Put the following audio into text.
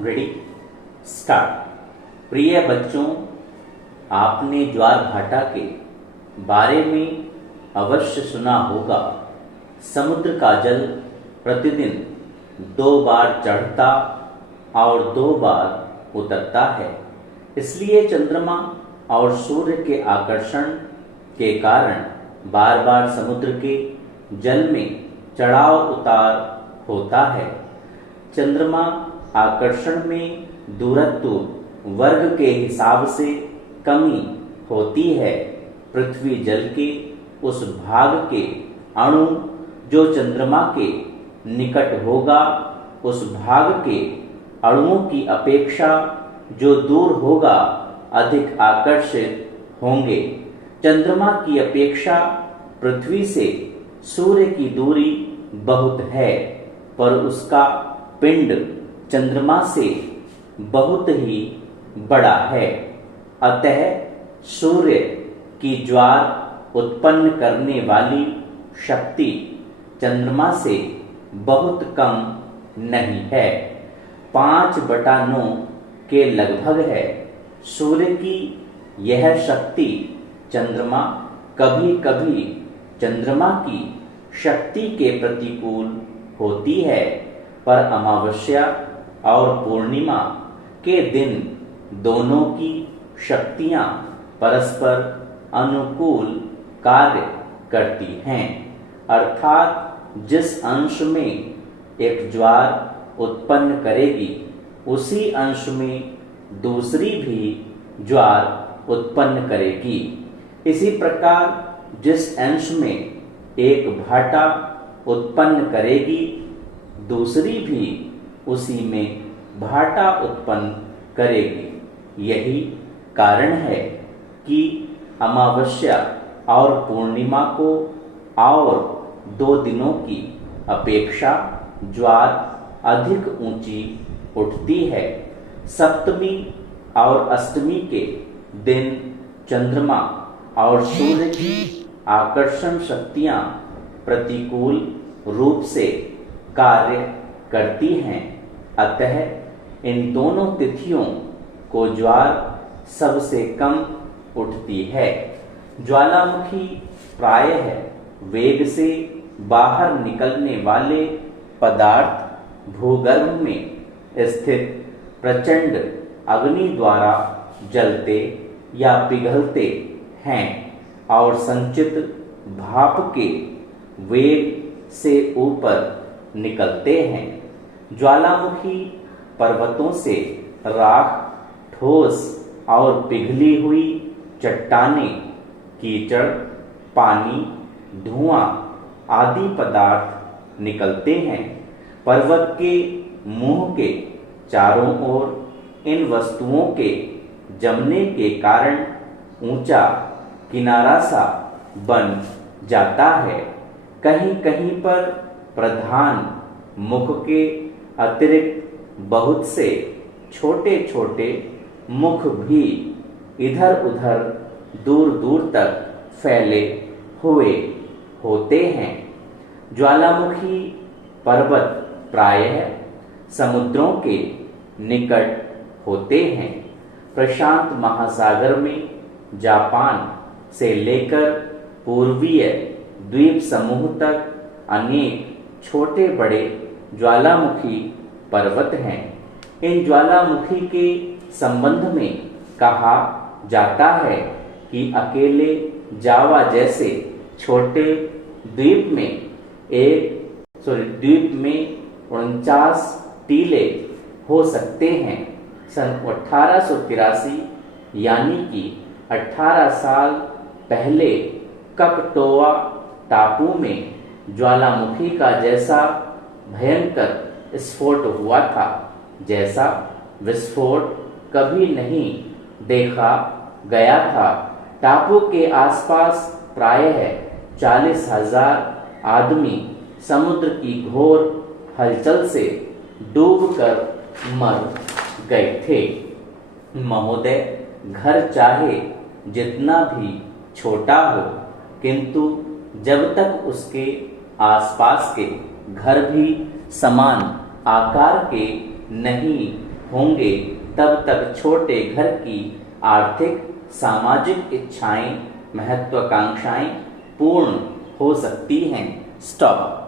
Ready start. प्रिय बच्चों, आपने ज्वार भाटा के बारे में अवश्य सुना होगा। समुद्र का जल प्रतिदिन 2 बार चढ़ता और 2 बार उतरता है। इसलिए चंद्रमा और सूर्य के आकर्षण के कारण बार बार समुद्र के जल में चढ़ाव उतार होता है। चंद्रमा आकर्षण में दूरत्व वर्ग के हिसाब से कमी होती है। पृथ्वी जल के उस भाग के अणु जो चंद्रमा के निकट होगा, उस भाग के अणुओं की अपेक्षा जो दूर होगा अधिक आकर्षित होंगे। चंद्रमा की अपेक्षा पृथ्वी से सूर्य की दूरी बहुत है, पर उसका पिंड चंद्रमा से बहुत ही बड़ा है। अतः सूर्य की ज्वार उत्पन्न करने वाली शक्ति चंद्रमा से बहुत कम नहीं है, 5/9 के लगभग है। सूर्य की यह शक्ति चंद्रमा कभी कभी चंद्रमा की शक्ति के प्रतिकूल होती है, पर अमावस्या और पूर्णिमा के दिन दोनों की शक्तियां परस्पर अनुकूल कार्य करती हैं। अर्थात जिस अंश में एक ज्वार उत्पन्न करेगी, उसी अंश में दूसरी भी ज्वार उत्पन्न करेगी। इसी प्रकार जिस अंश में एक भाटा उत्पन्न करेगी, दूसरी भी उसी में भाटा उत्पन्न करेगी। यही कारण है कि अमावस्या और पूर्णिमा को और 2 दिनों की अपेक्षा ज्वार अधिक ऊंची उठती है। सप्तमी और अष्टमी के दिन चंद्रमा और सूर्य की आकर्षण शक्तियां प्रतिकूल रूप से कार्य करती हैं। अतः इन दोनों तिथियों को ज्वार सबसे कम उठती है। ज्वालामुखी प्रायः वेग से बाहर निकलने वाले पदार्थ भूगर्भ में स्थित प्रचंड अग्नि द्वारा जलते या पिघलते हैं और संचित भाप के वेग से ऊपर निकलते हैं। ज्वालामुखी पर्वतों से राख, ठोस और पिघली हुई चट्टानें, कीचड़, पानी, धुआं आदि पदार्थ निकलते हैं। पर्वत के मुंह के चारों ओर इन वस्तुओं के जमने के कारण ऊंचा किनारा सा बन जाता है। कहीं कहीं पर प्रधान मुख के अतिरिक्त बहुत से छोटे छोटे मुख भी इधर उधर दूर दूर तक फैले हुए होते हैं। ज्वालामुखी पर्वत प्रायः समुद्रों के निकट होते हैं। प्रशांत महासागर में जापान से लेकर पूर्वीय द्वीप समूह तक अनेक छोटे बड़े ज्वालामुखी पर्वत हैं। इन ज्वालामुखी के संबंध में कहा जाता है कि अकेले जावा जैसे छोटे द्वीप में 49 टीले हो सकते हैं। सन 1883 यानी कि 18 साल पहले ककटोआ टापू में ज्वालामुखी का जैसा भयंकर स्फोट हुआ था, जैसा विस्फोट कभी नहीं देखा गया था। टापू के आसपास प्रायः 40,000 आदमी समुद्र की घोर हलचल से डूबकर मर गए थे। महोदय, घर चाहे जितना भी छोटा हो, किंतु जब तक उसके आसपास के घर भी समान आकार के नहीं होंगे तब तक छोटे घर की आर्थिक सामाजिक इच्छाएं महत्वाकांक्षाएं पूर्ण हो सकती हैं। स्टॉप।